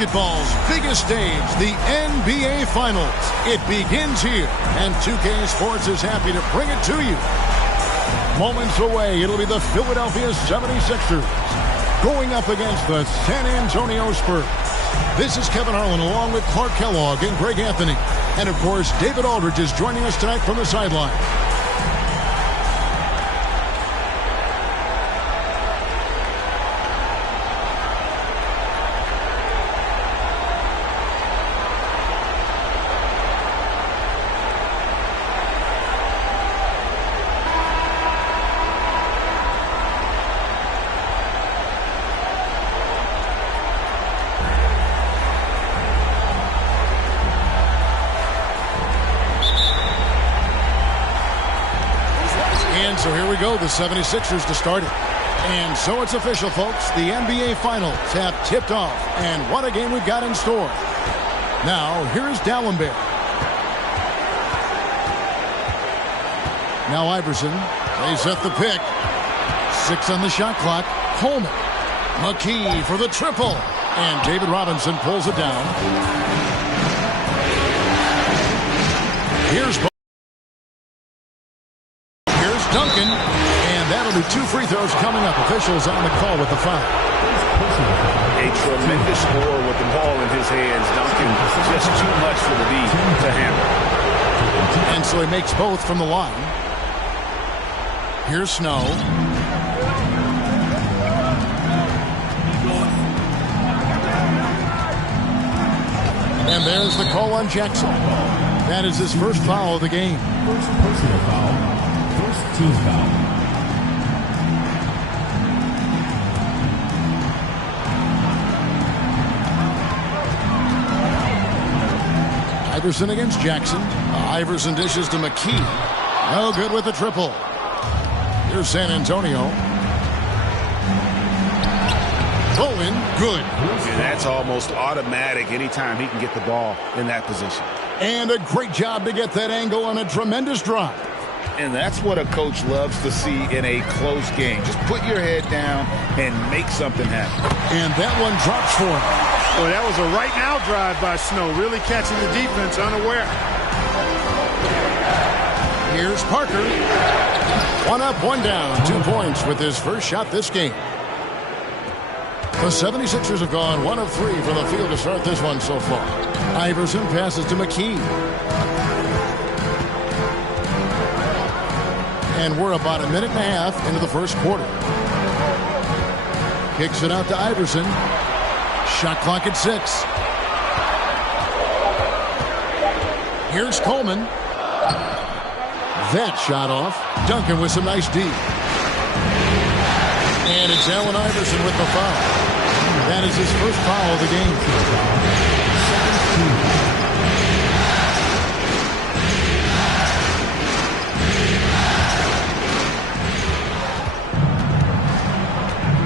Basketball's biggest stage, the NBA Finals. It begins here, and 2K Sports is happy to bring it to you. Moments away, it'll be the Philadelphia 76ers going up against the San Antonio Spurs. This is Kevin Harlan along with Clark Kellogg and Greg Anthony. And, of course, David Aldridge is joining us tonight from the sideline. So here we go, the 76ers to start it. And so it's official, folks. The NBA Finals have tipped off. And what a game we've got in store. Now, here's Dallenberg. Now Iverson. They set the pick. 6 on the shot clock. Coleman. McKee for the triple. And David Robinson pulls it down. Here's Duncan, and that'll be 2 free throws coming up. Officials on the call with the foul. A tremendous score with the ball in his hands. Duncan, just too much for the D to handle. And so he makes both from the line. Here's Snow. And there's the call on Jackson. That is his first foul of the game. First personal foul. First team foul. Iverson against Jackson. Iverson dishes to McKee. No good with the triple. Here's San Antonio. Throw-in, good. And that's almost automatic anytime he can get the ball in that position. And a great job to get that angle on a tremendous drive. And that's what a coach loves to see in a close game. Just put your head down and make something happen. And that one drops for him. Well, that was a right-now drive by Snow, really catching the defense unaware. Here's Parker. 1 up, 1 down. 2 points with his first shot this game. The 76ers have gone 1 of 3 from the field to start this one so far. Iverson passes to McKee. And we're about 1.5 minutes into the first quarter. Kicks it out to Iverson. Shot clock at 6. Here's Coleman. That shot off. Duncan with some nice D. And it's Allen Iverson with the foul. That is his first foul of the game.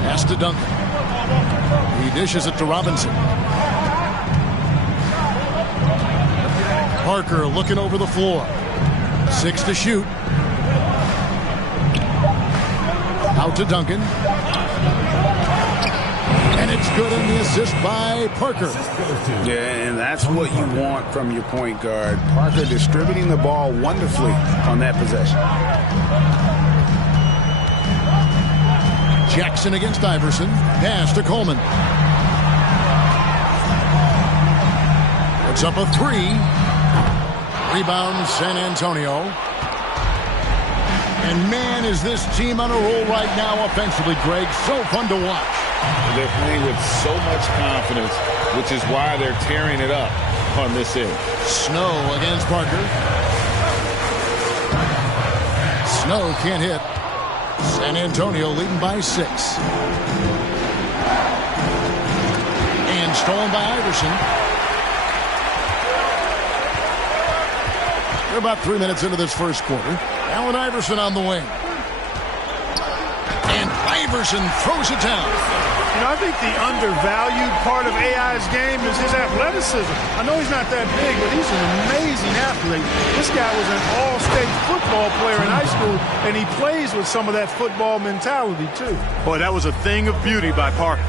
Pass to Duncan. He dishes it to Robinson. Parker looking over the floor. 6 to shoot. Out to Duncan. And it's good in the assist by Parker. Yeah, and that's what you want from your point guard. Parker distributing the ball wonderfully on that possession. Jackson against Iverson. Pass to Coleman. Puts up a 3. Rebound San Antonio. And man, is this team on a roll right now offensively, Greg. So fun to watch. They're playing with so much confidence, which is why they're tearing it up on this end. Snow against Parker. Snow can't hit. San Antonio leading by 6. And stolen by Iverson. We're about 3 minutes into this first quarter. Allen Iverson on the wing. And Iverson throws it down. You know, I think the undervalued part of AI's game is his athleticism. I know he's not that big, but he's an amazing athlete. This guy was an all-state football player in high school, and he plays with some of that football mentality, too. Boy, that was a thing of beauty by Parker.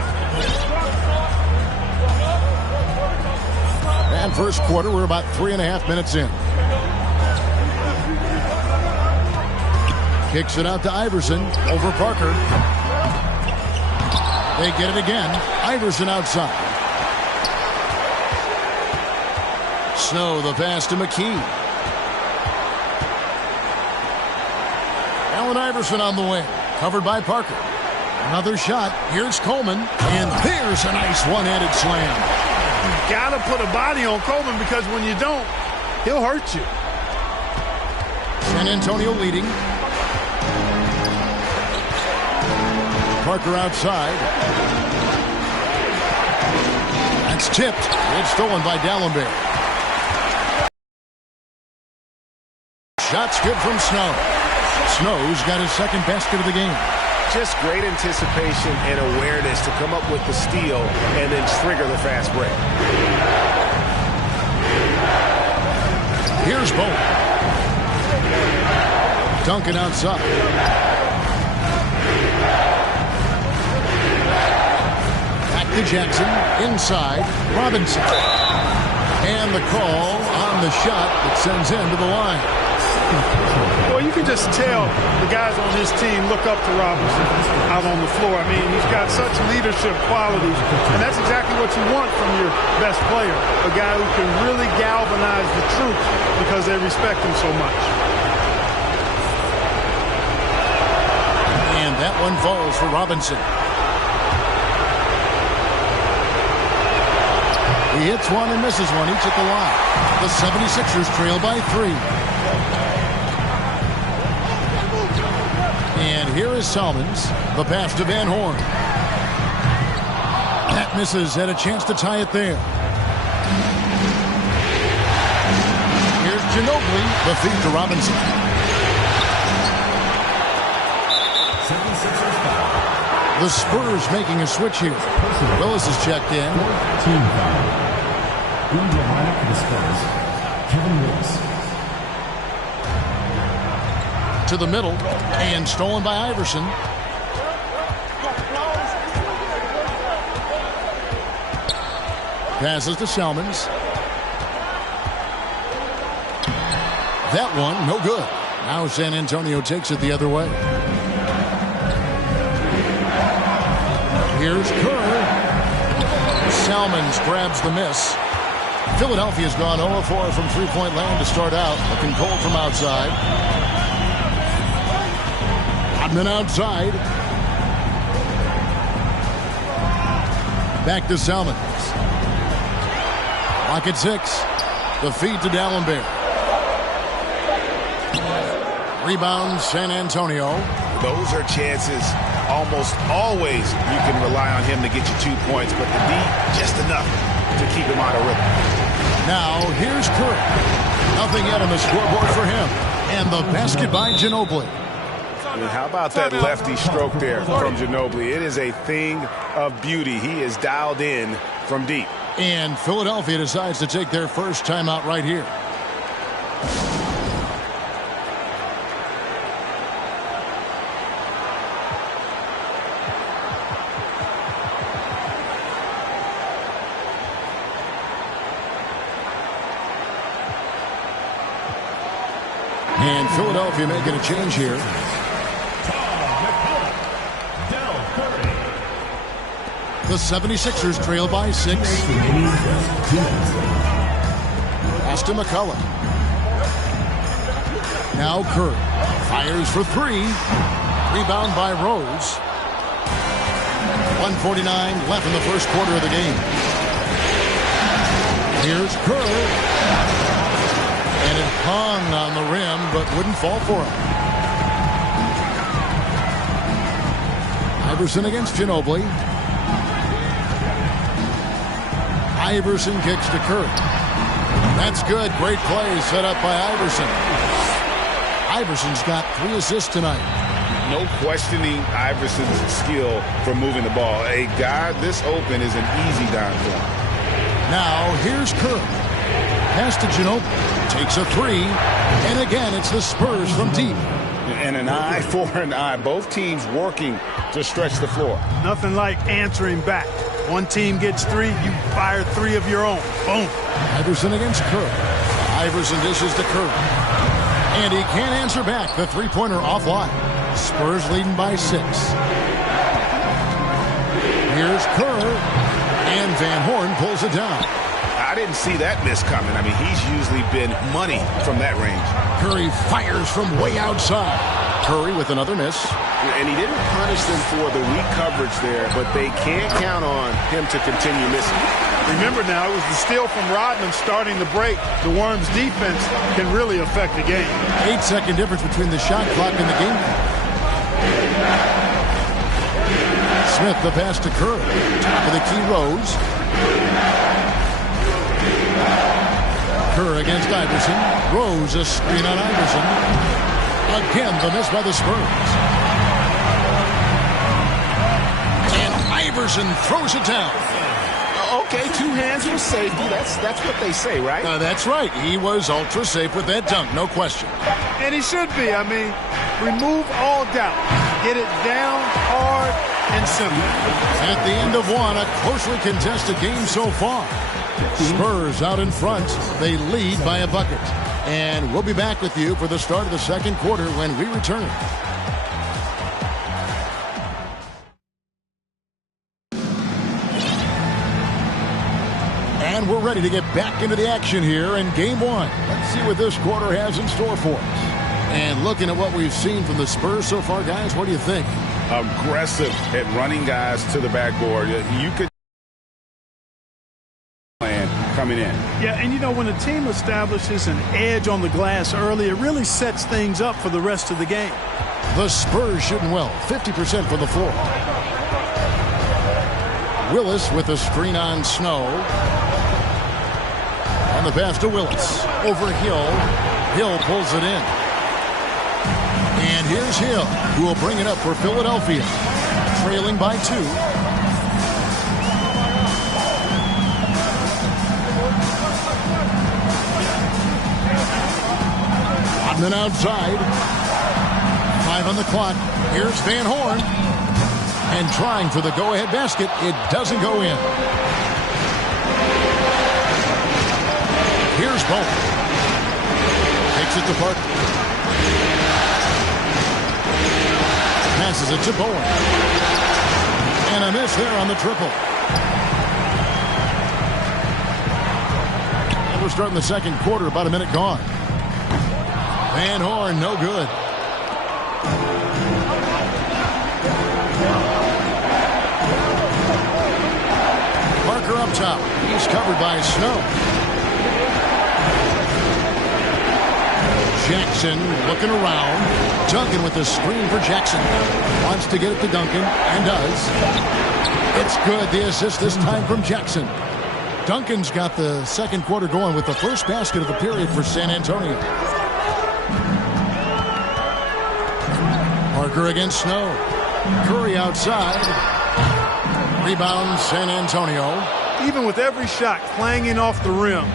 And first quarter, we're about 3.5 minutes in. Kicks it out to Iverson over Parker. They get it again. Iverson outside. Snow, the pass to McKee. Allen Iverson on the wing. Covered by Parker. Another shot. Here's Coleman. And there's a nice one-handed slam. You got to put a body on Coleman because when you don't, he'll hurt you. San Antonio leading. Parker outside. That's tipped. It's stolen by Dallenberg. Shot's good from Snow. Snow's got his second basket of the game. Just great anticipation and awareness to come up with the steal and then trigger the fast break. Here's Bolt. Duncan outside. Back to Jackson. Inside. Robinson. And the call on the shot that sends him to the line. Well, you can just tell the guys on his team look up to Robinson out on the floor. I mean, he's got such leadership qualities, and that's exactly what you want from your best player, a guy who can really galvanize the troops because they respect him so much. And that one falls for Robinson. He hits one and misses one, each at the line. The 76ers trail by 3. And here is Salmons. The pass to Van Horn. That misses. Had a chance to tie it there. Here's Ginobili. The feed to Robinson. The Spurs making a switch here. Willis is checked in. Team foul. In the lineup for the Spurs, Kevin Willis. To the middle, and stolen by Iverson. Passes to Salmons. That one, no good. Now San Antonio takes it the other way. Here's Kerr. Salmons grabs the miss. Philadelphia's gone 0-4 from three-point land to start out. Looking cold from outside. Rodman outside. Back to Salmons. Lock at 6. The feed to Dallenberg. Rebound San Antonio. Those are chances. Almost always you can rely on him to get you 2 points, but the D, just enough to keep him out of rhythm. Now here's Curry. Nothing yet on the scoreboard for him. And the basket by Ginobili. I mean, how about that lefty stroke there from Ginobili? It is a thing of beauty. He is dialed in from deep. And Philadelphia decides to take their first timeout right here. And Philadelphia making a change here. The 76ers trail by 6. Pass to McCullough. Now Kerr fires for 3. Rebound by Rose. 1:49 left in the first quarter of the game. Here's Kerr. And it hung on the rim, but wouldn't fall for him. Iverson against Ginobili. Iverson kicks to Curry. That's good. Great play set up by Iverson. Iverson's got 3 assists tonight. No questioning Iverson's skill for moving the ball. A guy this open is an easy dime for him. Now here's Curry. Pass to Ginobili. Takes a 3. And again, it's the Spurs from deep. And an eye for an eye. Both teams working to stretch the floor. Nothing like answering back. One team gets 3, you fire 3 of your own. Boom. Iverson against Curry. Iverson dishes to Curry. And he can't answer back. The three-pointer offline. Spurs leading by 6. Here's Kerr. And Van Horn pulls it down. I didn't see that miss coming. I mean, he's usually been money from that range. Curry fires from way outside. Curry with another miss. And he didn't punish them for the weak coverage there, but they can't count on him to continue missing. Remember now, it was the steal from Rodman starting the break. The Worms' defense can really affect the game. 8-second difference between the shot clock and the game. Smith, the pass to Curry. Top of the key, Rose. Kerr against Iverson. Rose, a screen on Iverson. Again, the miss by the Spurs. And Iverson throws it down. Okay, 2 hands for safety. That's what they say, right? That's right. He was ultra safe with that dunk, no question. And he should be. I mean, remove all doubt. Get it down hard and simple. At the end of one, a closely contested game so far. Spurs out in front. They lead by a bucket. And we'll be back with you for the start of the second quarter when we return. And we're ready to get back into the action here in game 1. Let's see what this quarter has in store for us. And looking at what we've seen from the Spurs so far, guys, what do you think? Aggressive at running guys to the backboard. You could plan coming in. Yeah, and you know, when a team establishes an edge on the glass early, it really sets things up for the rest of the game. The Spurs shooting well, 50% from the floor. Willis with a screen on Snow. On the pass to Willis. Over Hill. Hill pulls it in. And here's Hill, who will bring it up for Philadelphia. Trailing by 2. Rodman outside. 5 on the clock. Here's Van Horn. And trying for the go-ahead basket. It doesn't go in. Here's Bowen. Takes it to Parker. Passes it to Bowen. And a miss there on the triple. And we're starting the second quarter, about a minute gone. Van Horn, no good. Parker up top. He's covered by Snow. Jackson looking around. Duncan with the screen for Jackson. Wants to get it to Duncan, and does. It's good. The assist this time from Jackson. Duncan's got the second quarter going with the first basket of the period for San Antonio. Parker against Snow. Curry outside. Rebound San Antonio. Even with every shot clanging off the rim,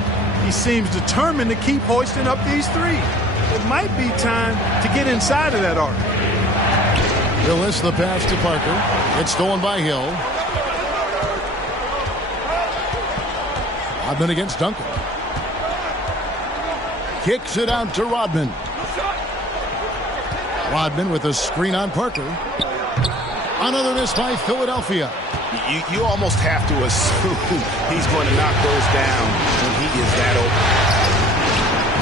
he seems determined to keep hoisting up these threes. It might be time to get inside of that arc. Willis, the pass to Parker. It's stolen by Hill. Rodman against Duncan. Kicks it out to Rodman. Rodman with a screen on Parker. Another miss by Philadelphia. You almost have to assume he's going to knock those down when he is that open.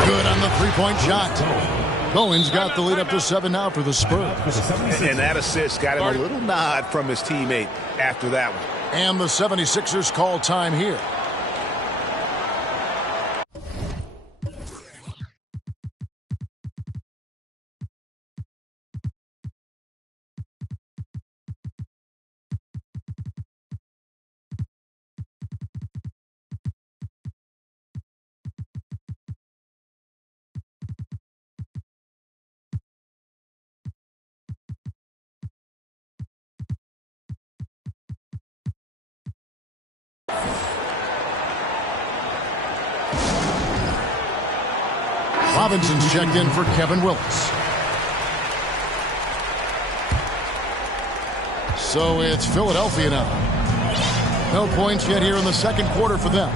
Good on the three-point shot. Bowen's got the lead up to 7 now for the Spurs. And that assist got him a little nod from his teammate after that one. And the 76ers call time here. Robinson's checked in for Kevin Willis. So it's Philadelphia now. No points yet here in the second quarter for them.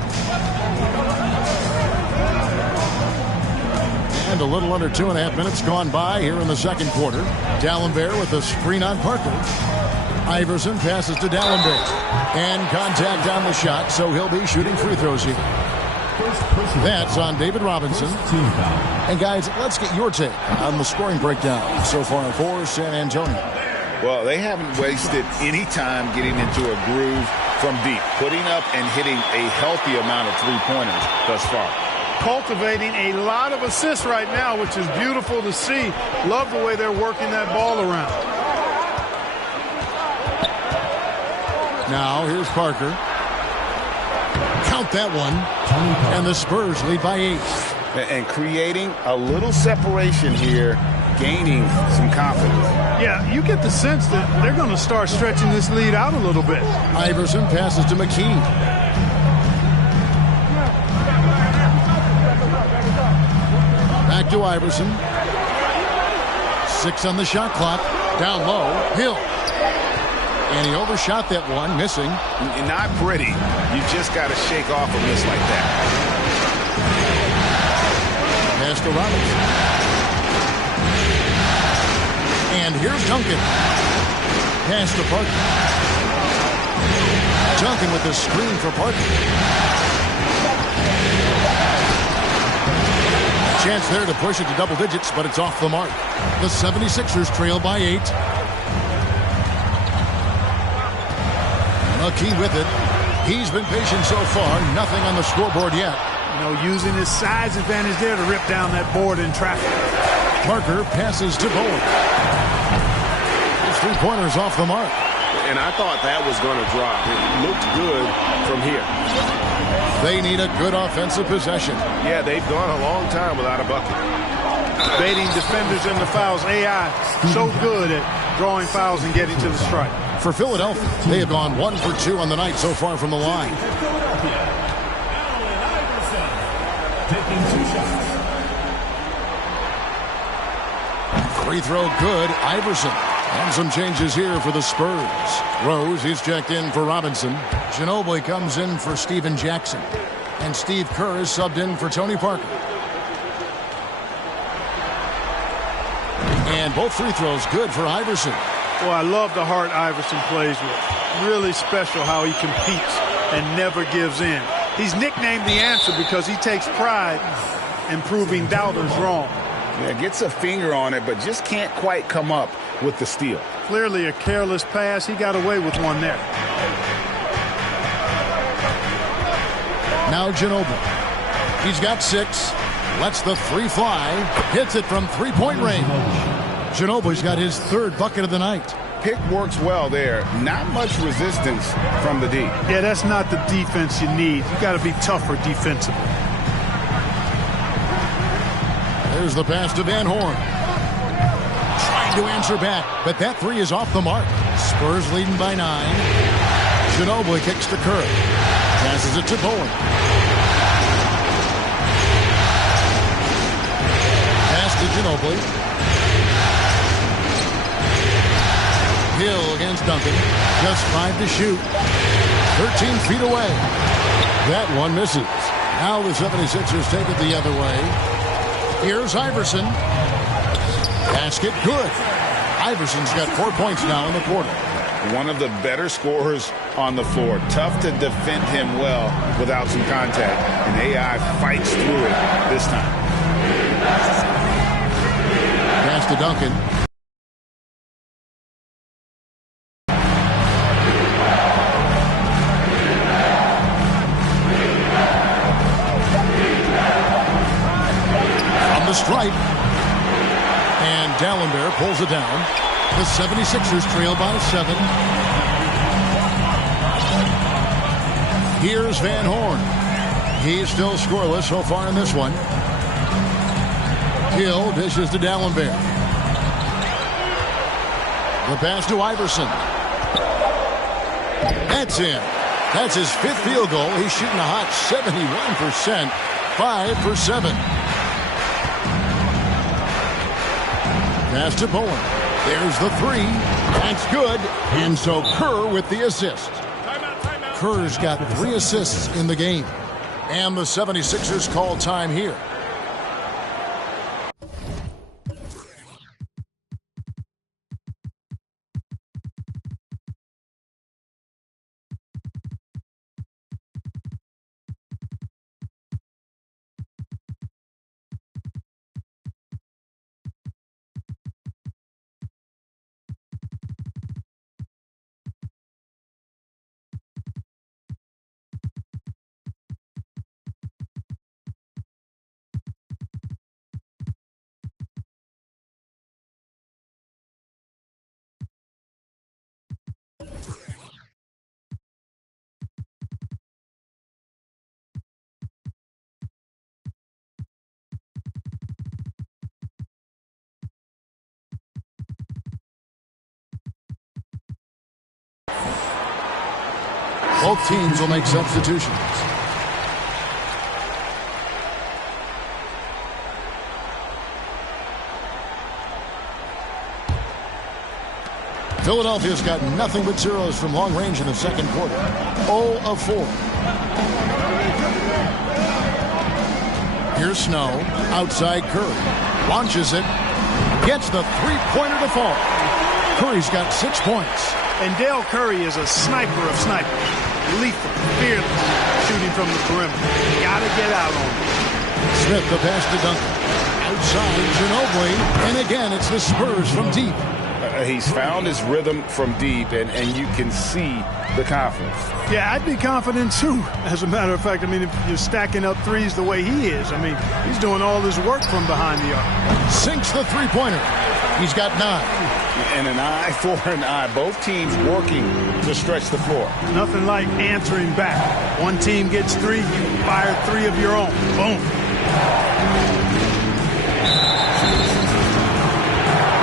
And a little under 2.5 minutes gone by here in the second quarter. D'Alembert with a screen on Parker. Iverson passes to D'Alembert. And contact on the shot, so he'll be shooting free throws here. That's on David Robinson. And guys, let's get your take on the scoring breakdown so far for San Antonio. Well, they haven't wasted any time getting into a groove from deep, putting up and hitting a healthy amount of three-pointers thus far. Cultivating a lot of assists right now, which is beautiful to see. Love the way they're working that ball around. Now, here's Parker. Count that one. And the Spurs lead by 8. And creating a little separation here, gaining some confidence. Yeah, you get the sense that they're going to start stretching this lead out a little bit. Iverson passes to McKee. Back to Iverson. 6 on the shot clock. Down low. Hill. And he overshot that one, missing. Not pretty. You just got to shake off a miss like that. Pass to Robinson. And here's Duncan. Pass to Parker. Duncan with the screen for Parker. Chance there to push it to double digits, but it's off the mark. The 76ers trail by 8. McKee with it. He's been patient so far. Nothing on the scoreboard yet. You know, using his size advantage there to rip down that board in traffic. Parker passes to Bowen. His three-pointers off the mark. And I thought that was going to drop. It looked good from here. They need a good offensive possession. Yeah, they've gone a long time without a bucket. Baiting defenders in the fouls. AI so good at drawing fouls and getting to the strike. For Philadelphia, they have gone 1 for 2 on the night so far from the line. Taking 2 shots. Free throw good. Iverson. And some changes here for the Spurs. Rose, he's checked in for Robinson. Ginobili comes in for Steven Jackson. And Steve Kerr is subbed in for Tony Parker. And both free throws good for Iverson. Well, I love the heart Iverson plays with. Really special how he competes and never gives in. He's nicknamed the answer because he takes pride in proving doubters wrong. Yeah, gets a finger on it, but just can't quite come up with the steal. Clearly a careless pass. He got away with one there. Now Ginobili. He's got 6. Lets the 3 fly. Hits it from three-point range. Ginobili's got his 3rd bucket of the night. Pick works well there. Not much resistance from the D. Yeah, that's not the defense you need. You got to be tougher defensively. There's the pass to Van Horn. Trying to answer back, but that 3 is off the mark. Spurs leading by 9. Ginobili kicks to Kerr. Passes it to Bowen. Pass to Ginobili. Hill against Duncan. Just 5 to shoot. 13 feet away. That one misses. Now the 76ers take it the other way. Here's Iverson. Basket good. Iverson's got 4 points now in the quarter. One of the better scorers on the floor. Tough to defend him well without some contact. And AI fights through it this time. Pass to Duncan. Strike. And D'Alembert pulls it down. The 76ers trail by 7. Here's Van Horn. He's still scoreless so far in this one. Hill dishes to D'Alembert. The pass to Iverson. That's in. That's his 5th field goal. He's shooting a hot 71%. 5 for 7. Pass to Bowen. There's the 3. That's good. And so Kerr with the assist. Kerr's got 3 assists in the game. And the 76ers call time here. Both teams will make substitutions. Philadelphia's got nothing but zeros from long range in the second quarter. 0 of 4. Here's Snow. Outside Curry. Launches it. Gets the three-pointer to fall. Curry's got 6 points. And Dale Curry is a sniper of snipers. Lethal, fearless, shooting from the perimeter. Gotta get out on him. Smith, the pass to Duncan. Outside Ginobili. And again, it's the Spurs from deep. He's found his rhythm from deep, and you can see the confidence. Yeah, I'd be confident too. As a matter of fact, I mean, if you're stacking up threes the way he is, I mean, he's doing all his work from behind the arc. Sinks the three-pointer. He's got 9. And an eye for an eye. Both teams working to stretch the floor. Nothing like answering back. One team gets 3, you fire 3 of your own. Boom.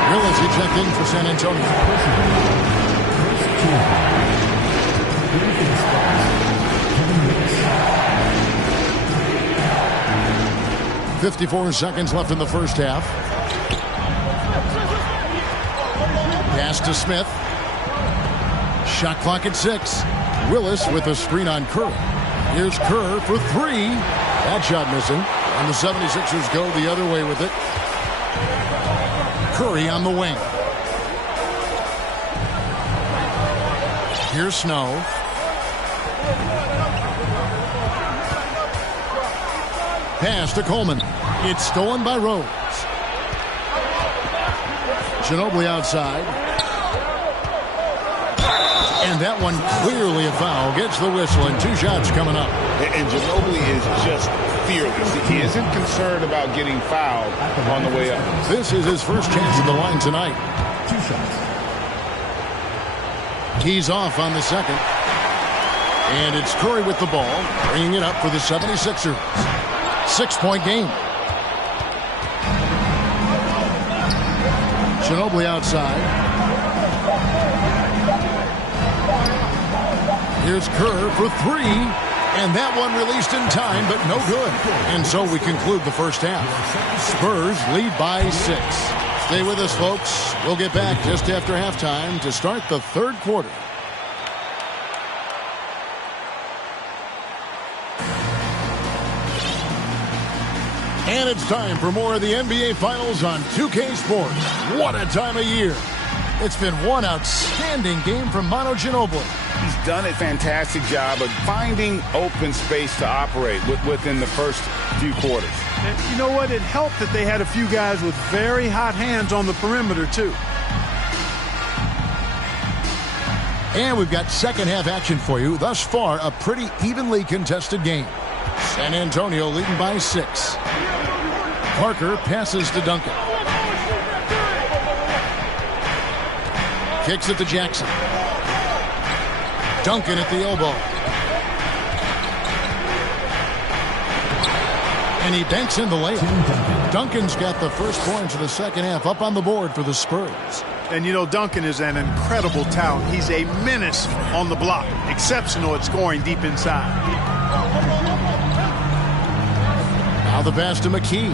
Willis ejecting for San Antonio. 54 seconds left in the first half. Pass to Smith. Shot clock at 6. Willis with a screen on Kerr. Here's Kerr for 3. That shot missing. And the 76ers go the other way with it. Curry on the wing. Here's Snow. Pass to Coleman. It's stolen by Rose. Ginobili outside. And that one clearly a foul. Gets the whistle and 2 shots coming up. And Ginobili is just fearless. He isn't concerned about getting fouled on the way up. This is his first chance at the line tonight. 2 shots. He's off on the second. And it's Curry with the ball, bringing it up for the 76ers. 6-point game. Ginobili outside. Here's Kerr for 3. And that one released in time, but no good. And so we conclude the first half. Spurs lead by 6. Stay with us, folks. We'll get back just after halftime to start the third quarter. And it's time for more of the NBA Finals on 2K Sports. What a time of year. It's been one outstanding game from Manu Ginobili. He's done a fantastic job of finding open space to operate within the first few quarters. And you know what? It helped that they had a few guys with very hot hands on the perimeter, too. And we've got second half action for you. Thus far, a pretty evenly contested game. San Antonio leading by 6. Parker passes to Duncan. Kicks it to Jackson. Duncan at the elbow. And he banks in the layup. Duncan's got the first points of the second half up on the board for the Spurs. And, you know, Duncan is an incredible talent. He's a menace on the block. Exceptional at scoring deep inside. Now the pass to McKee.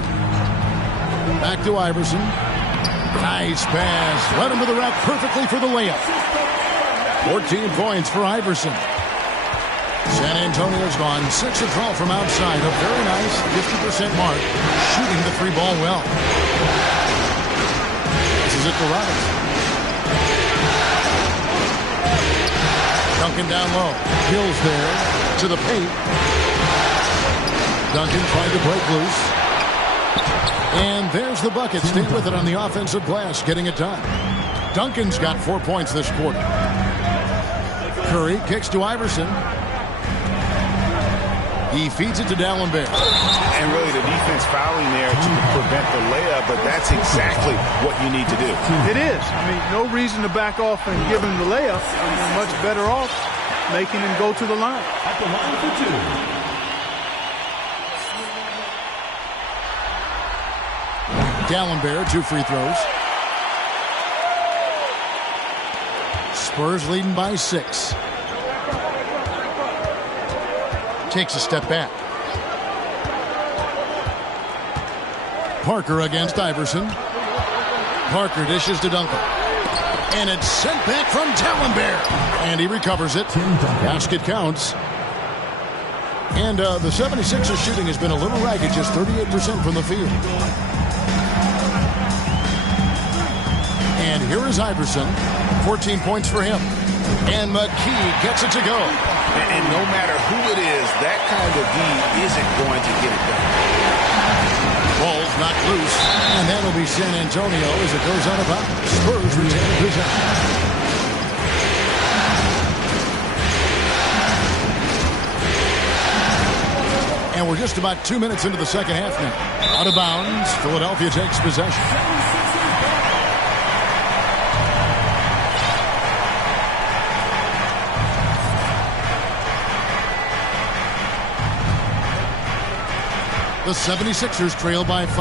Back to Iverson. Nice pass. Led him to the rack perfectly for the layup. 14 points for Iverson. San Antonio's gone 6 of 12 from outside. A very nice 50% mark. Shooting the three ball well. This is it to Robinson. Duncan down low. Hills there to the paint. Duncan trying to break loose. And there's the bucket. Stay with it on the offensive glass, getting it done. Duncan's got 4 points this quarter. Curry kicks to Iverson. He feeds it to D'Alembert. And really the defense fouling there to prevent the layup, but that's exactly what you need to do. It is. I mean, no reason to back off and give him the layup. You're much better off making him go to the line. At the line for two. D'Alembert, 2 free throws. Spurs leading by 6. Takes a step back. Parker against Iverson. Parker dishes to Duncan. And it's sent back from D'Alembert. And he recovers it. Basket counts. And the 76ers shooting has been a little ragged, just 38% from the field. And here is Iverson. 14 points for him. And McKee gets it to go. And no matter who it is, that kind of D isn't going to get it done. Ball's knocked loose. And that'll be San Antonio as it goes out of bounds. Spurs retain possession. And we're just about 2 minutes into the second half now. Out of bounds. Philadelphia takes possession. The 76ers trail by 5.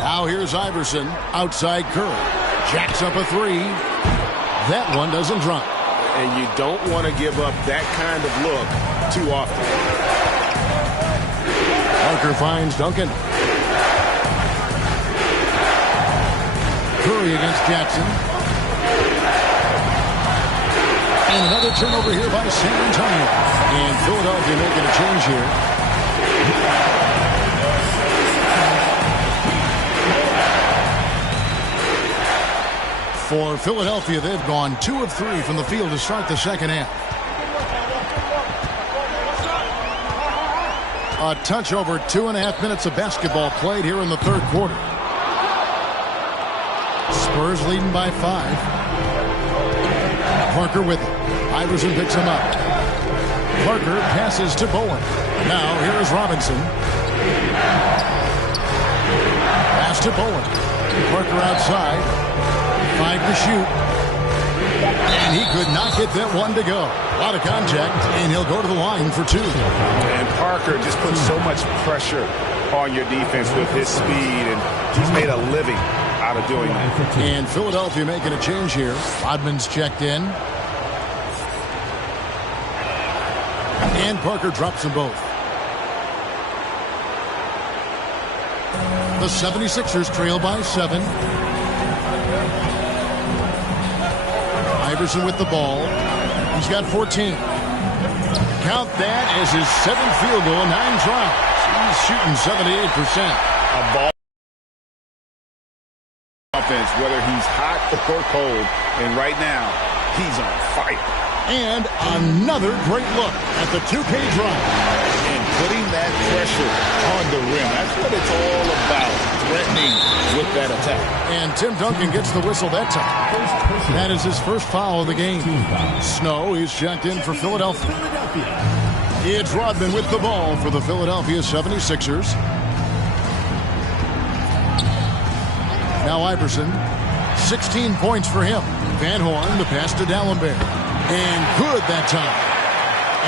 Now here's Iverson. Outside Curry. Jacks up a 3. That one doesn't drop. And you don't want to give up that kind of look too often. Parker finds Duncan. Curry against Jackson. And another turnover here by San Antonio. And Philadelphia making a change here. For Philadelphia, they've gone 2 of 3 from the field to start the second half. A touch over 2.5 minutes of basketball played here in the third quarter. Spurs leading by 5. Parker with it. Iverson picks him up. Parker passes to Bowen. Now here is Robinson. Pass to Bowen. Parker outside. 5 to shoot. And he could not get that one to go. A lot of contact, and he'll go to the line for 2. And Parker just puts so much pressure on your defense with his speed, and he's made a living out of doing that. And Philadelphia making a change here. Rodman's checked in. And Parker drops them both. The 76ers trail by 7. Iverson with the ball. He's got 14. Count that as his 7th field goal in 9 tries. He's shooting 78%. A ball offense, whether he's hot or cold, and right now, he's on fire. And another great look at the 2K drive. And putting that pressure on the rim. That's what it's all about, threatening with that attack. And Tim Duncan gets the whistle that time. That is his first foul of the game. Snow is checked in for Philadelphia. It's Rodman with the ball for the Philadelphia 76ers. Now Iverson, 16 points for him. Van Horn, the pass to D'Alembert. And good that time.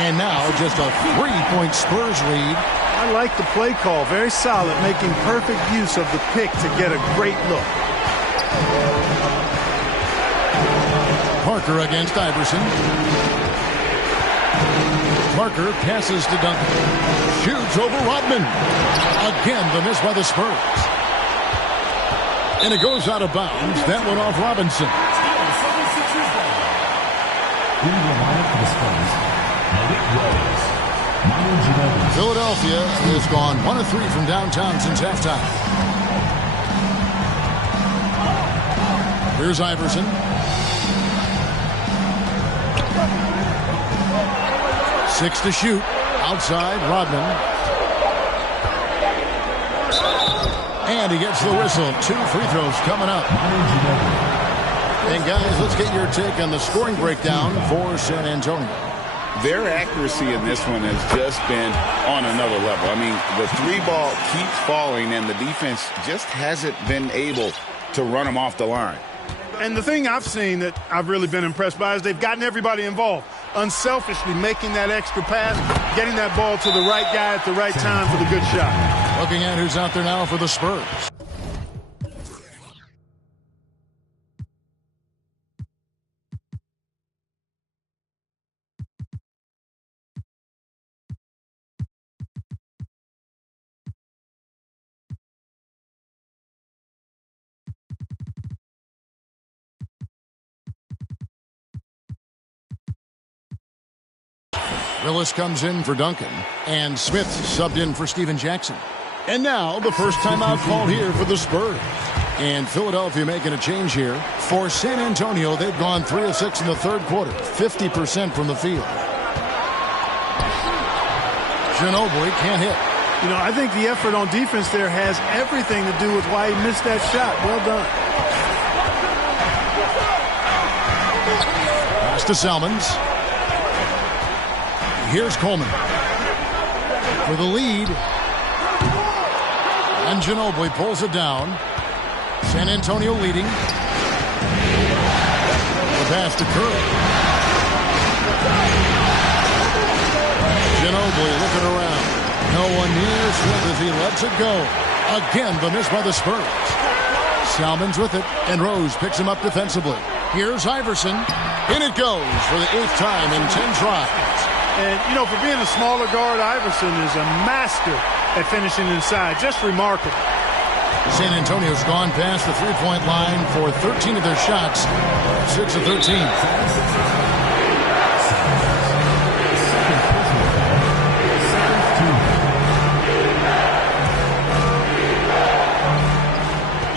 And now just a 3-point Spurs lead. I like the play call. Very solid, making perfect use of the pick to get a great look. Parker against Iverson. Parker passes to Duncan. Shoots over Rodman. Again, the miss by the Spurs. And it goes out of bounds. That one off Robinson. Philadelphia has gone 1 of 3 from downtown since halftime. Here's Iverson. 6 to shoot. Outside, Rodman. And he gets the whistle. 2 free throws coming up. And guys, let's get your take on the scoring breakdown for San Antonio. Their accuracy in this one has just been on another level. I mean, the 3-ball keeps falling, and the defense just hasn't been able to run them off the line. And the thing I've seen that I've really been impressed by is they've gotten everybody involved. Unselfishly making that extra pass, getting that ball to the right guy at the right time for the good shot. Looking at who's out there now for the Spurs. Willis comes in for Duncan, and Smith subbed in for Steven Jackson. And now the first timeout called here for the Spurs. And Philadelphia making a change here. For San Antonio, they've gone 3 of 6 in the third quarter, 50% from the field. Ginobili can't hit. You know, I think the effort on defense there has everything to do with why he missed that shot. Well done. Pass to Salmons. Here's Coleman for the lead. And Ginobili pulls it down. San Antonio leading. The pass to Curry. Ginobili looking around. No one near Smith as he lets it go. Again, the miss by the Spurs. Salmons with it, and Rose picks him up defensively. Here's Iverson. In it goes for the 8th time in 10 tries. And, you know, for being a smaller guard, Iverson is a master at finishing inside. Just remarkable. San Antonio's gone past the three-point line for 13 of their shots, 6 of 13.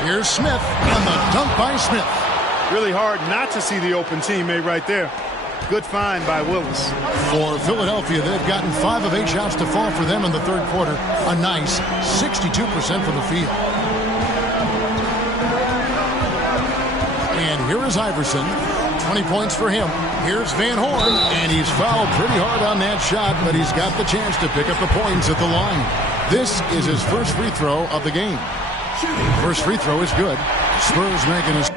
Here's Smith, and the dunk by Smith. Really hard not to see the open teammate right there. Good find by Willis. For Philadelphia, they've gotten 5 of 8 shots to fall for them in the third quarter. A nice 62% from the field. And here is Iverson. 20 points for him. Here's Van Horn, and he's fouled pretty hard on that shot, but he's got the chance to pick up the points at the line. This is his first free throw of the game. First free throw is good. Spurs making his...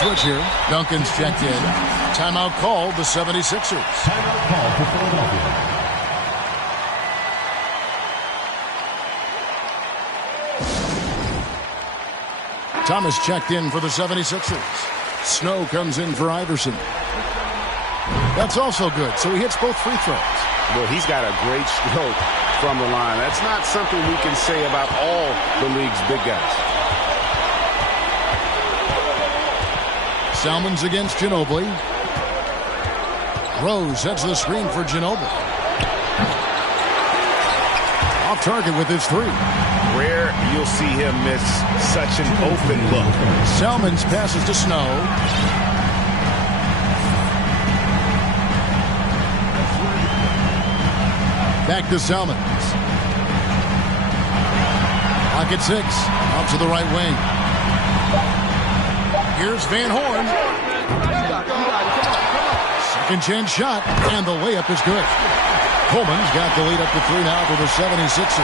switch here. Duncan's checked in. Timeout called the 76ers. Timeout call for Philadelphia. Thomas checked in for the 76ers. Snow comes in for Iverson. That's also good, so he hits both free throws. Well, he's got a great stroke from the line. That's not something we can say about all the league's big guys. Salmons against Ginobili. Rose sets the screen for Ginobili. Off target with his 3. Rare you'll see him miss such an open look. Salmons passes to Snow. Back to Salmons. Pocket 6. Out to the right wing. Here's Van Horn. Second chance shot, and the layup is good. Coleman's got the lead up to 3 now for the 76ers.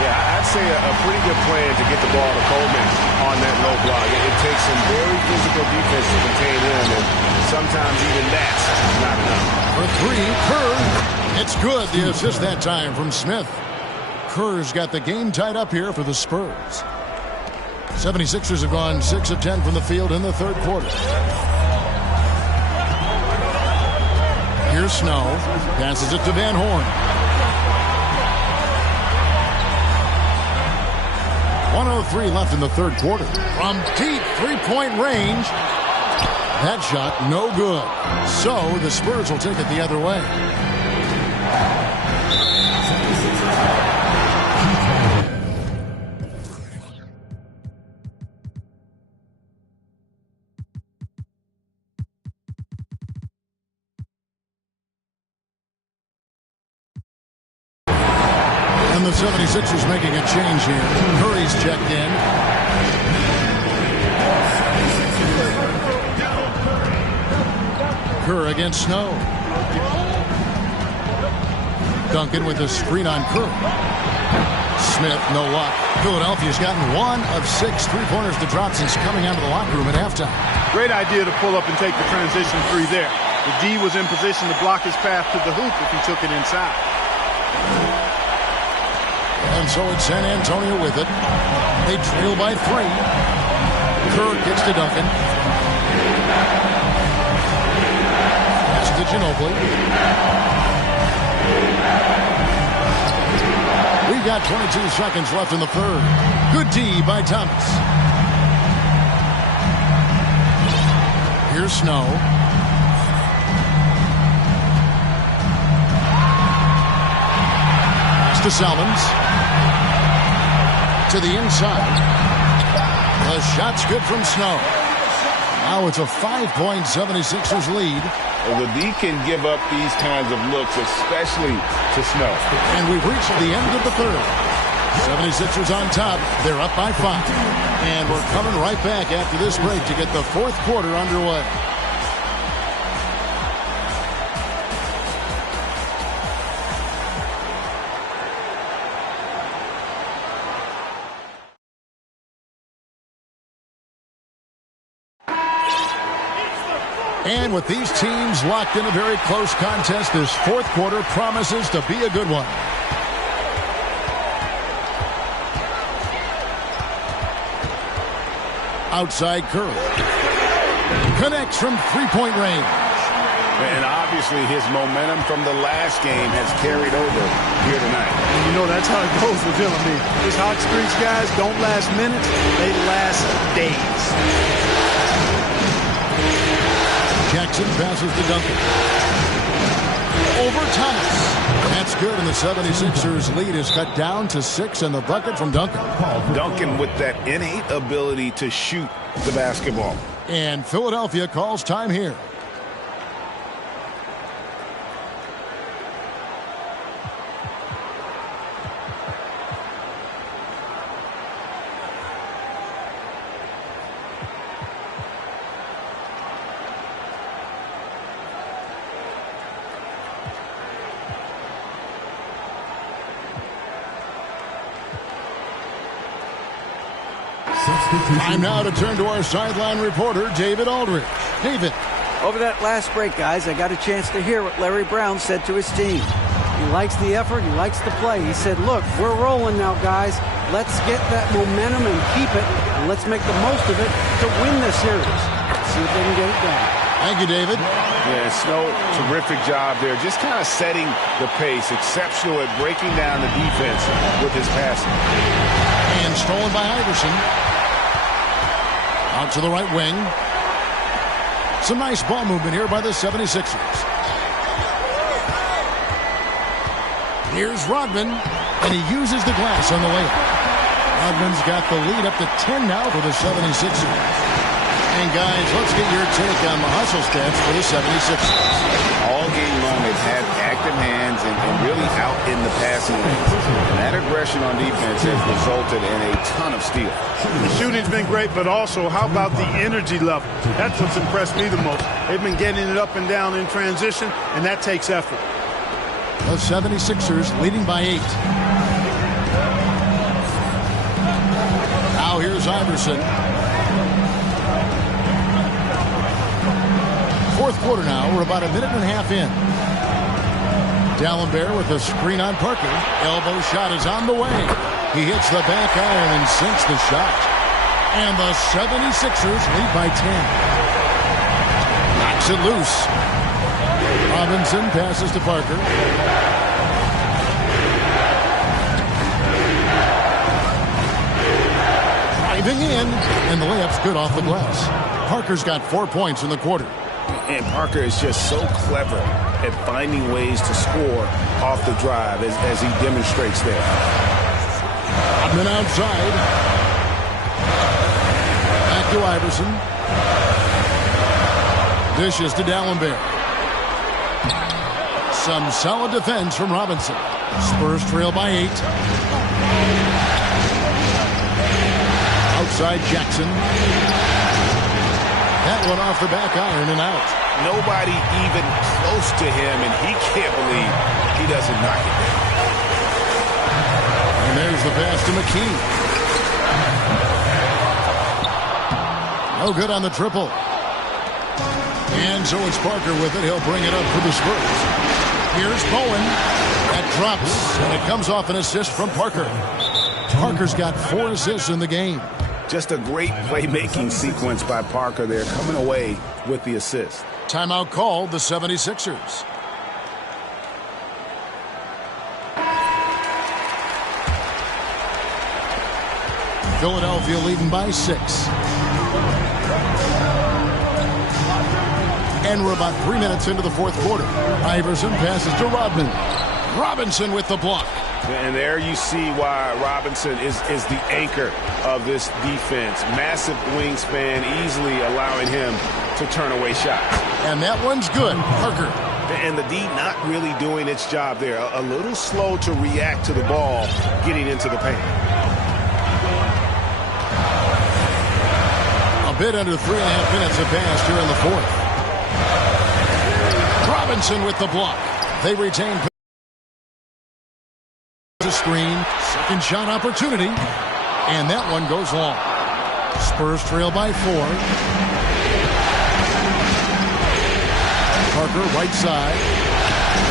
Yeah, I'd say a pretty good plan to get the ball to Coleman on that low block. It takes some very physical defense to contain him, and sometimes even that's not enough. For 3, Kerr. It's good. The assist that time from Smith. Kerr's got the game tied up here for the Spurs. 76ers have gone 6 of 10 from the field in the third quarter. Here's Snow. Passes it to Van Horn. 1:03 left in the third quarter. From deep three-point range. That shot no good. So the Spurs will take it the other way. And the 76ers making a change here. Curry's checked in. Kerr against Snow. Duncan with a screen on Kerr. Smith, no luck. Philadelphia's gotten 1 of 6 three-pointers to drop since coming out of the locker room at halftime. Great idea to pull up and take the transition three there. The D was in position to block his path to the hoop if he took it inside. And so it's San Antonio with it. They trail by 3. Kerr gets to Duncan. Pass to Ginobili. We've got 22 seconds left in the third. Good D by Thomas. Here's Snow. Pass to Salmons. To the inside. The shot's good from Snow. Now it's a 5-point 76ers lead. Well, the D can give up these kinds of looks, especially to Snow. And we've reached the end of the third. 76ers on top. They're up by 5. And we're coming right back after this break to get the fourth quarter underway. And with these teams locked in a very close contest, this fourth quarter promises to be a good one. Outside Curry. Connects from three-point range. And obviously his momentum from the last game has carried over here tonight. And you know that's how it goes with him. I mean, these hot streaks guys don't last minutes, they last days. Jackson passes to Duncan. Over Thomas. That's good, and the 76ers lead is cut down to 6, and the bucket from Duncan. Duncan with that innate ability to shoot the basketball. And Philadelphia calls time here. Time now to turn to our sideline reporter, David Aldridge. David. Over that last break, guys, I got a chance to hear what Larry Brown said to his team. He likes the effort. He likes the play. He said, look, we're rolling now, guys. Let's get that momentum and keep it, and let's make the most of it to win this series. See if they can get it done. Thank you, David. Yeah, Snow, terrific job there. Just kind of setting the pace. Exceptional at breaking down the defense with his passing. And stolen by Iverson. Out to the right wing. Some nice ball movement here by the 76ers. Here's Rodman, and he uses the glass on the layup. Rodman's got the lead up to 10 now for the 76ers. And guys, let's get your take on the hustle stats for the 76ers. All game long, they've had active hands and really out in the passing lanes. And that aggression on defense has resulted in a ton of steals. The shooting's been great, but also, how about the energy level? That's what's impressed me the most. They've been getting it up and down in transition, and that takes effort. The 76ers leading by 8. Now here's Iverson. Fourth quarter now. We're about a minute and a half in. D'Alembert with a screen on Parker. Elbow shot is on the way. He hits the back iron and sinks the shot. And the 76ers lead by 10. Knocks it loose. Robinson passes to Parker. Driving in, and the layup's good off the glass. Parker's got 4 points in the quarter. And Parker is just so clever at finding ways to score off the drive as he demonstrates there. Rodman outside. Back to Iverson. Dishes to Dallenberg. Some solid defense from Robinson. Spurs trail by 8. Outside Jackson. That one off the back iron and out. Nobody even close to him, and he can't believe he doesn't knock it down. And there's the pass to McKee. No good on the triple. And so it's Parker with it. He'll bring it up for the Spurs. Here's Bowen. That drops, and it comes off an assist from Parker. Parker's got 4 assists in the game. Just a great playmaking sequence by Parker there, coming away with the assist. Timeout called, the 76ers. Philadelphia leading by 6. And we're about 3 minutes into the fourth quarter. Iverson passes to Rodman. Robinson with the block. And there you see why Robinson is the anchor of this defense. Massive wingspan, easily allowing him to turn away shots. And that one's good. Parker. And the D not really doing its job there. A little slow to react to the ball getting into the paint. A bit under 3.5 minutes have passed here in the fourth. Robinson with the block. They retain a screen. Second shot opportunity. And that one goes long. Spurs trail by 4. Parker right side.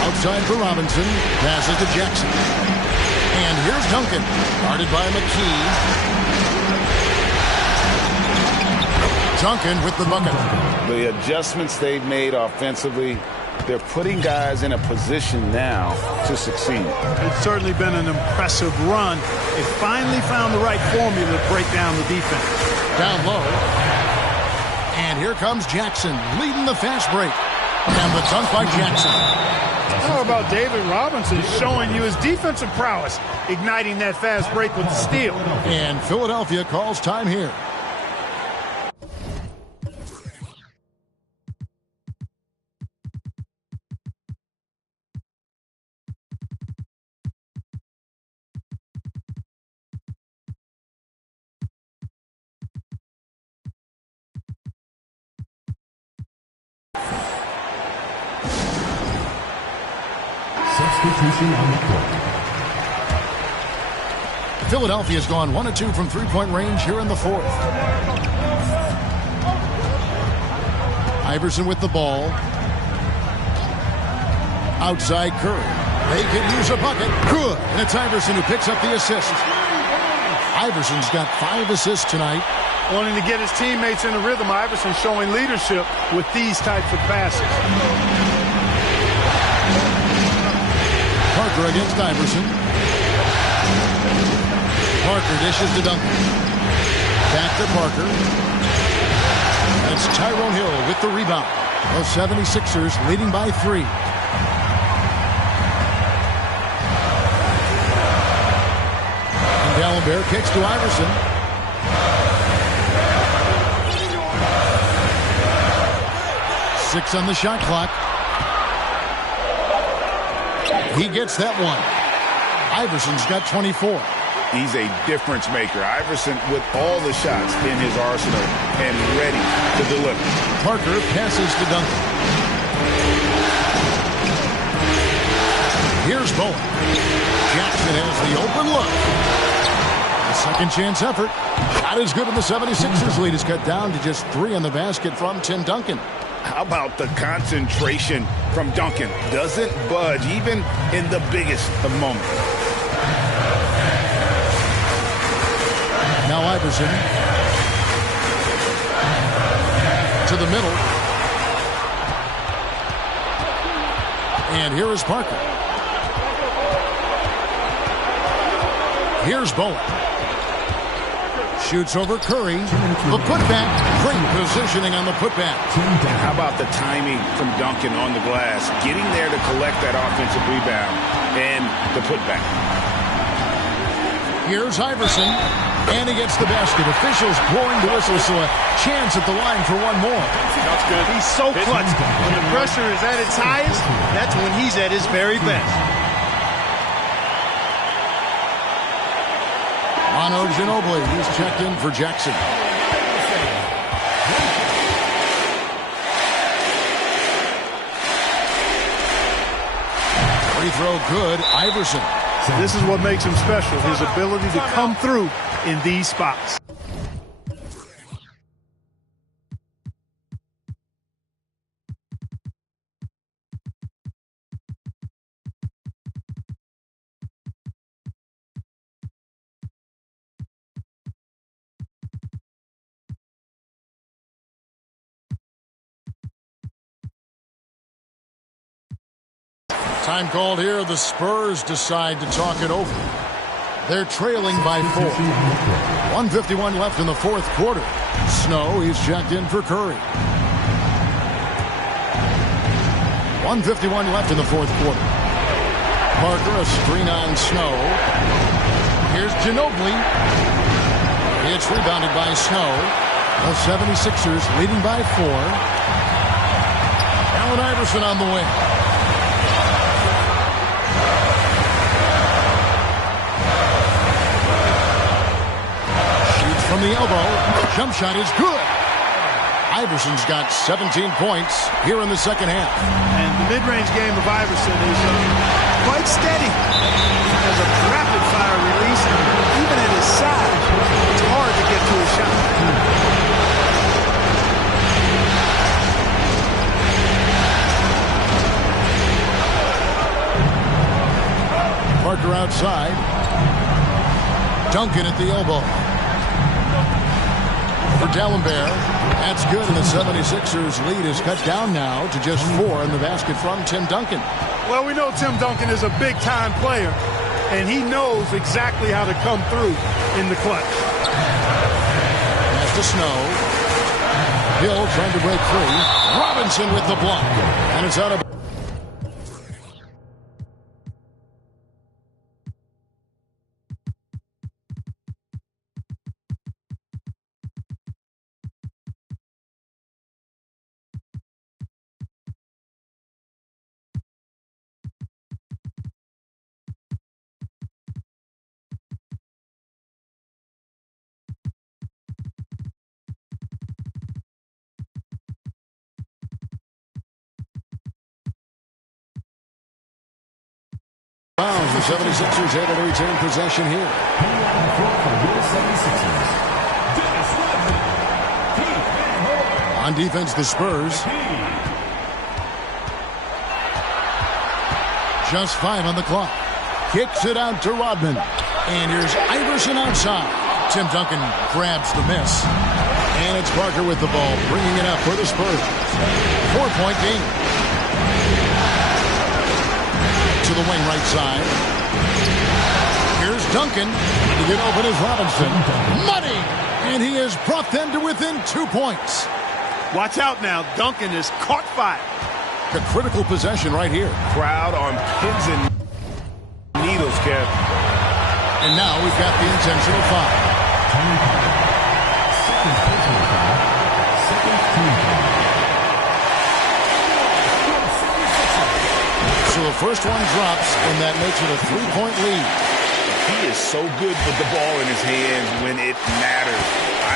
Outside for Robinson. Passes to Jackson. And here's Duncan. Guarded by McKee. Duncan with the bucket. The adjustments they've made offensively, they're putting guys in a position now to succeed. It's certainly been an impressive run. They finally found the right formula to break down the defense. Down low. And here comes Jackson leading the fast break. And the dunk by Jackson. How about David Robinson showing you his defensive prowess, igniting that fast break with the steal. And Philadelphia calls time here. Substitution on the court. Philadelphia's gone 1 of 2 from three-point range here in the fourth. Iverson with the ball. Outside Curry. They could use a bucket. Good. And it's Iverson who picks up the assist. Iverson's got 5 assists tonight. Wanting to get his teammates in the rhythm, Iverson showing leadership with these types of passes. Parker against Iverson. Parker dishes to Duncan. Back to Parker. That's Tyrone Hill with the rebound. The 76ers leading by 3. And Dallenberg kicks to Iverson. Six on the shot clock. He gets that one. Iverson's got 24. He's a difference maker. Iverson with all the shots in his arsenal and ready to deliver. Parker passes to Duncan. Here's Bowen. Jackson has the open look. A second chance effort. Not as good in the 76ers lead is cut down to just 3 on the basket from Tim Duncan. How about the concentration from Duncan? Doesn't budge even in the biggest of moments. Now Iverson to the middle. And here is Parker. Here's Bowen. Shoots over Curry. The putback. Great positioning on the putback. How about the timing from Duncan on the glass? Getting there to collect that offensive rebound and the putback. Here's Iverson. And he gets the basket. Officials blowing the whistle, so a chance at the line for one more. That's good. He's so clutch. When the pressure is at its highest, that's when he's at his very best. Manu Ginobili, he's checked in for Jackson. Free throw good, Iverson. This is what makes him special, his ability to come through in these spots. Time called here. The Spurs decide to talk it over. They're trailing by 4. 1:51 left in the fourth quarter. Snow, he's checked in for Curry. 1:51 left in the fourth quarter. Parker, a screen on Snow. Here's Ginobili. It's rebounded by Snow. The 76ers leading by 4. Allen Iverson on the wing. From the elbow, jump shot is good. Iverson's got 17 points here in the second half. And the mid-range game of Iverson is quite steady. He has a rapid-fire release, and even at his size, it's hard to get to his shot. Parker outside. Duncan at the elbow. For D'Alembert, that's good, and the 76ers lead is cut down now to just 4 in the basket from Tim Duncan. Well, we know Tim Duncan is a big-time player, and he knows exactly how to come through in the clutch. Pass to Snow. Hill trying to break free. Robinson with the block, and it's out of... The 76ers able to retain possession here. On defense, the Spurs. Just 5 on the clock. Kicks it out to Rodman. And here's Iverson outside. Tim Duncan grabs the miss. And it's Parker with the ball, bringing it up for the Spurs. 4-point game. To the wing right side. Here's Duncan. To get open is Robinson. Money! And he has brought them to within 2 points. Watch out now. Duncan is caught fire. The critical possession right here. Crowd on pins and needles, Kev. And now we've got the intentional foul. So the first one drops, and that makes it a 3-point lead. He is so good with the ball in his hands when it matters.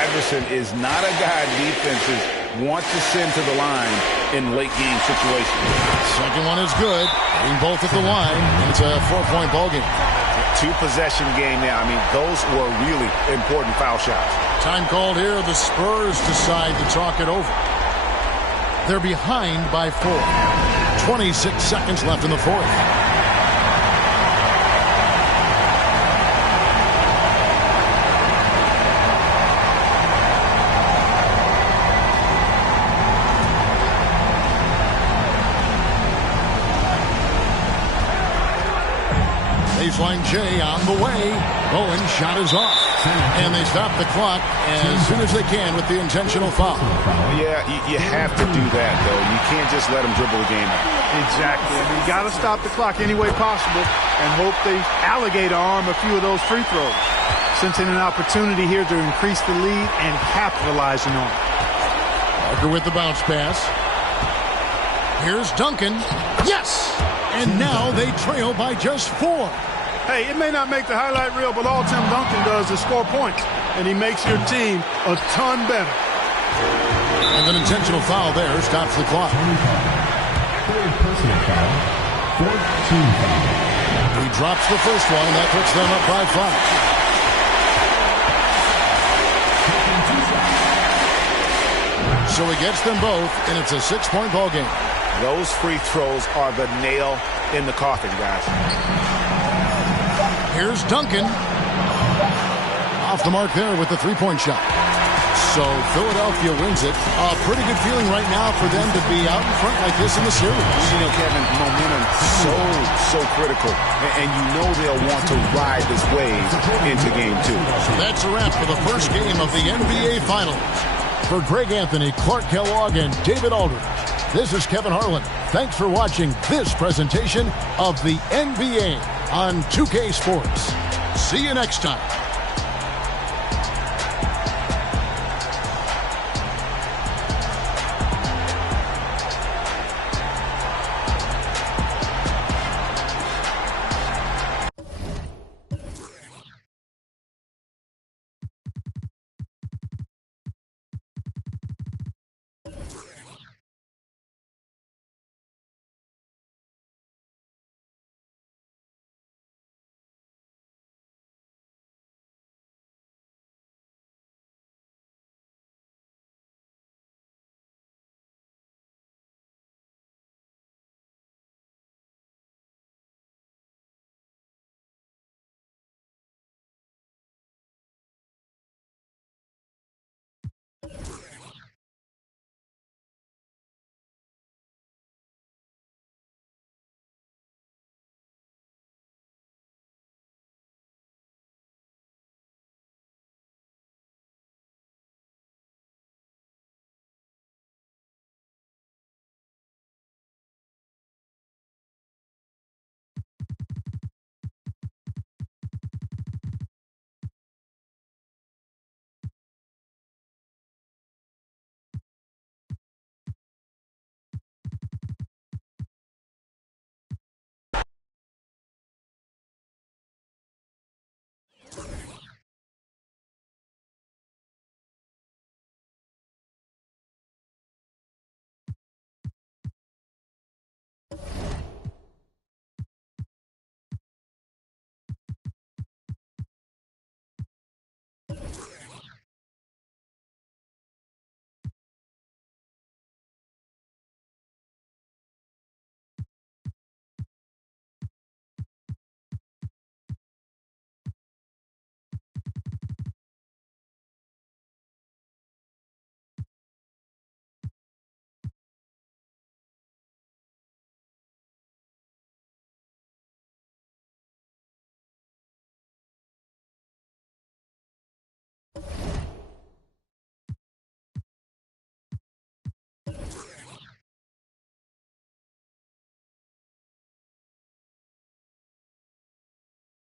Iverson is not a guy defenses want to send to the line in late game situations. Second one is good. Being both at the line, and it's a 4-point ball game. 2-possession game now. I mean, those were really important foul shots. Time called here. The Spurs decide to talk it over. They're behind by 4. 26 seconds left in the fourth. Baseline J on the way. Bowen shot is off. And they stop the clock as soon as they can with the intentional foul. Yeah, you have to do that, though. You can't just let them dribble the game out. Exactly. I mean, you got to stop the clock any way possible and hope they alligator arm a few of those free throws. Sensing an opportunity here to increase the lead and capitalizing on it. Parker with the bounce pass. Here's Duncan. Yes! And now they trail by just 4. Hey, it may not make the highlight reel, but all Tim Duncan does is score points, and he makes your team a ton better. And an intentional foul there stops the clock. Personal foul. 14 foul. He drops the first one, and that puts them up by 5. So he gets them both, and it's a 6-point ball game. Those free throws are the nail in the coffin, guys. Here's Duncan. Off the mark there with the 3-point shot. So Philadelphia wins it. A pretty good feeling right now for them to be out in front like this in the series. You know, Kevin, momentum so critical. And you know they'll want to ride this wave into game 2. So that's a wrap for the first game of the NBA Finals. For Greg Anthony, Clark Kellogg, and David Aldridge, this is Kevin Harlan. Thanks for watching this presentation of the NBA on 2K Sports. See you next time.